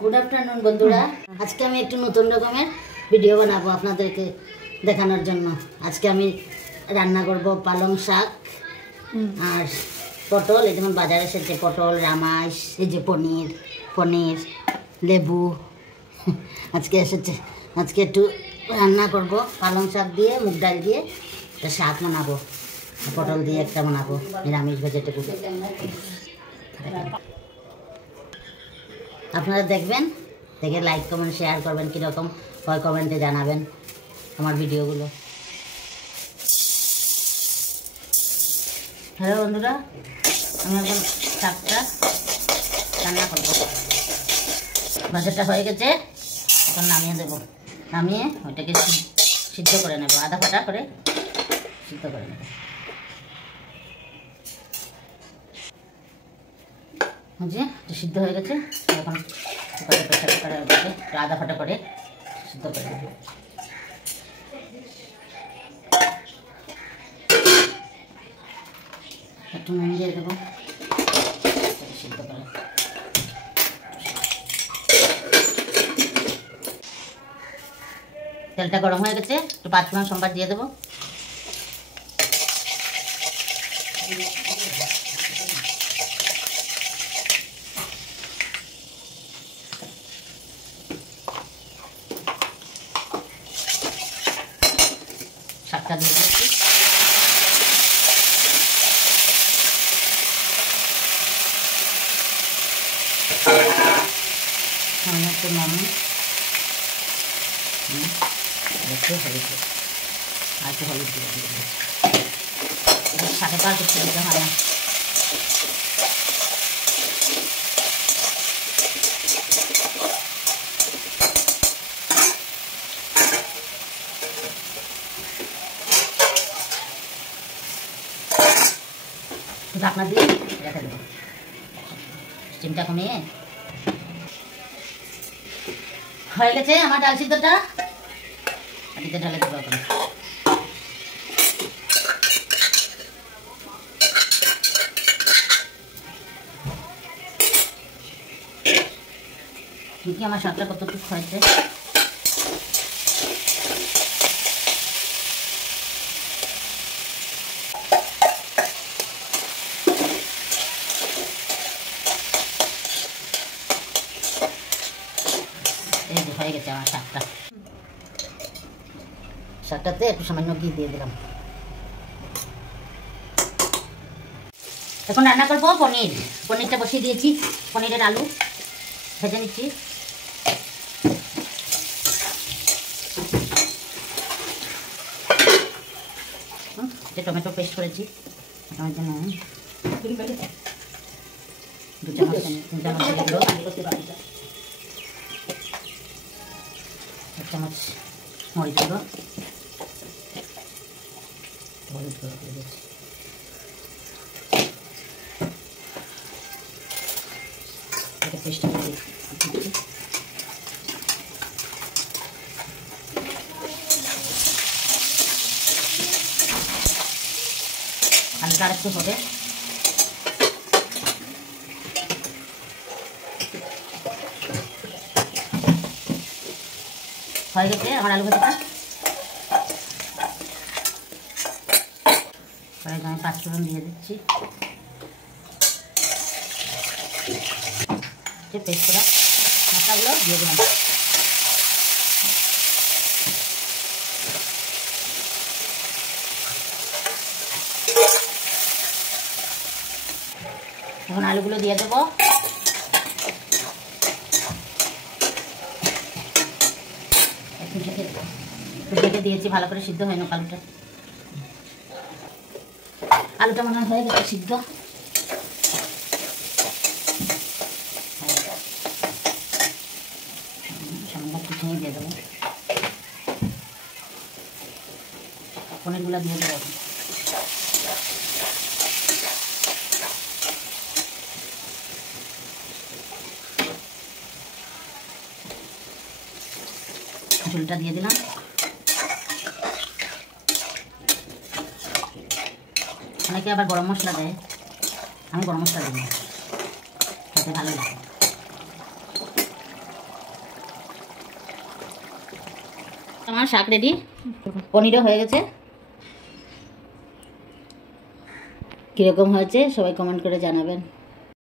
Good afternoon বন্ধুরা, আজকে আমি একটু নতুন রকমের ভিডিও বানাবো আপনাদেরকে দেখানোর জন্য। আজকে আমি রান্না করব পালং শাক আর পটল। এই যেমন বাজারে এসেছে পটল, রামাইশ, এই যে পনির, লেবু আজকে এসেছে। আজকে একটু রান্না করব পালং শাক দিয়ে, মুগ ডাল দিয়ে একটা শাক বানাবো, পটল দিয়ে একটা বানাবো নিরামিষ ভেজিটেবল। আপনারা দেখবেন, দেখে লাইক কমেন্ট শেয়ার করবেন, কীরকম হয় কমেন্টে জানাবেন আমার ভিডিওগুলো। হ্যালো বন্ধুরা, আমি এখন শাকটা রান্না করবো। ভাজাটা হয়ে গেছে, এখন নামিয়ে দেবো। নামিয়ে ওইটাকে সিদ্ধ করে নেব, আধা ফাটা করে সিদ্ধ করে নেব। যে সিদ্ধ হয়ে গেছে, এখন আধা ফাটা করে সিদ্ধ করে নেব। একটু নুন দিয়ে দেবো, সিদ্ধ করে। তেলটা গরম হয়ে গেছে, একটু 5 ফোড়ন সম্বার দিয়ে দেবো। শাকটা দিয়ে দিচ্ছি, একটু নুন, একটু হলুদ, আর একটু হলুদ দিয়ে দিচ্ছি। শাকে তো আর কিছু দিতে হয় না। ঢাকনা দিয়ে রেখে দেবো, স্টিমটা কমিয়ে। হয়ে গেছে আমার ডাল সিদ্ধটা, বাটিতে ঢালে দেবো। এখন দেখি আমার শাকটা কতটুকু হয়েছে। এই যে হয়ে গেছে আমার শাকটা। শাকটাতে একটু সামান্য ঘি দিয়ে দিলাম। এখন রান্না করবো পনিরটা বসিয়ে দিয়েছি। পনিরের আলু ভেজে নিচ্ছি। টমেটো পেস্ট করেছি, আমার জন্য 2 চামচ, 3 চামচ দিয়ে দিল। 1 চামচ মরিচ গুঁড়ো, হলুদ গুঁড়ো দিয়ে দিচ্ছি। এটা পেস্টটা দিয়ে দিচ্ছি। হালকা একটু হবে। হয়ে গেছে আমার আলু ভাজাটা। আমি 5 ফোড়ন দিয়ে দিচ্ছি, পেস্ট করা মশলাগুলো দিয়ে দিলাম। এখন আলুগুলো দিয়ে দেবো। ঢেকে দিয়েছি, ভালো করে সিদ্ধ হয় না আলুটা মনে হয়ে গেছে সিদ্ধ। সামান্য একটু চিনি দিয়ে দেবো, পনিরগুলো দিয়ে দেবো। ঝোলটা দিয়ে দিলাম। অনেকে আবার গরম মশলা দেয়, আমি গরম মশলা দিই না, খেতে ভালো লাগে। আমার শাক রেডি, পনিরও হয়ে গেছে। কীরকম হয়েছে সবাই কমেন্ট করে জানাবেন।